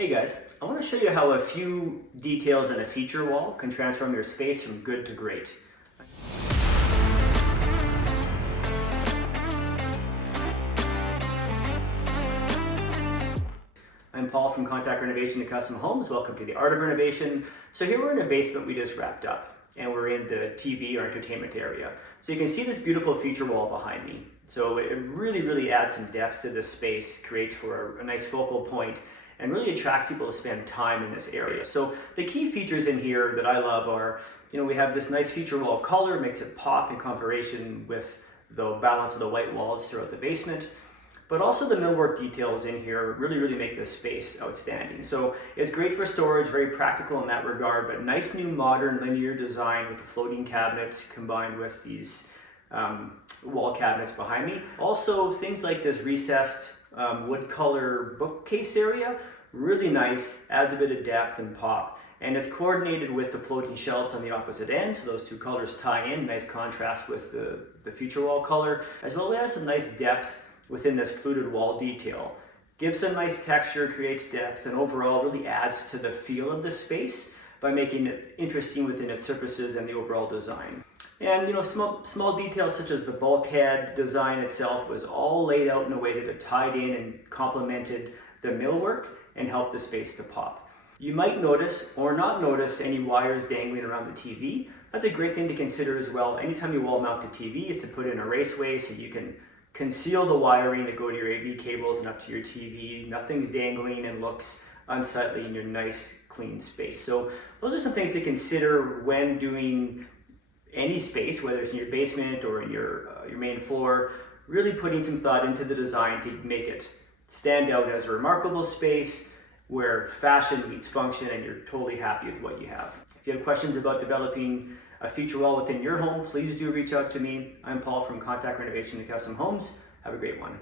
Hey guys, I want to show you how a few details in a feature wall can transform your space from good to great. I'm Paul from Contact Renovation and Custom Homes. Welcome to the Art of Renovation. So here we're in a basement we just wrapped up and we're in the TV or entertainment area. So you can see this beautiful feature wall behind me. So it really adds some depth to this space, creates for a nice focal point, and really attracts people to spend time in this area. So the key features in here that I love are, we have this nice feature wall color, makes it pop in combination with the balance of the white walls throughout the basement. But also the millwork details in here really make this space outstanding. So it's great for storage, very practical in that regard, but nice new modern linear design with the floating cabinets combined with these wall cabinets behind me. Also things like this recessed wood color bookcase area, really nice, adds a bit of depth and pop. And it's coordinated with the floating shelves on the opposite end, so those two colors tie in, nice contrast with the feature wall color, as well as some nice depth within this fluted wall detail. Gives some nice texture, creates depth, and overall really adds to the feel of the space by making it interesting within its surfaces and the overall design. And small details such as the bulkhead design itself was all laid out in a way that it tied in and complemented the millwork and helped the space to pop. You might notice or not notice any wires dangling around the TV. That's a great thing to consider as well. Anytime you wall mount a TV is to put in a raceway so you can conceal the wiring to go to your AV cables and up to your TV. Nothing's dangling and looks unsightly in your nice clean space. So those are some things to consider when doing any space, whether it's in your basement or in your main floor, really putting some thought into the design to make it stand out as a remarkable space where fashion meets function and you're totally happy with what you have. If you have questions about developing a feature wall within your home, please do reach out to me. I'm Paul from Contact Renovation and Custom Homes. Have a great one.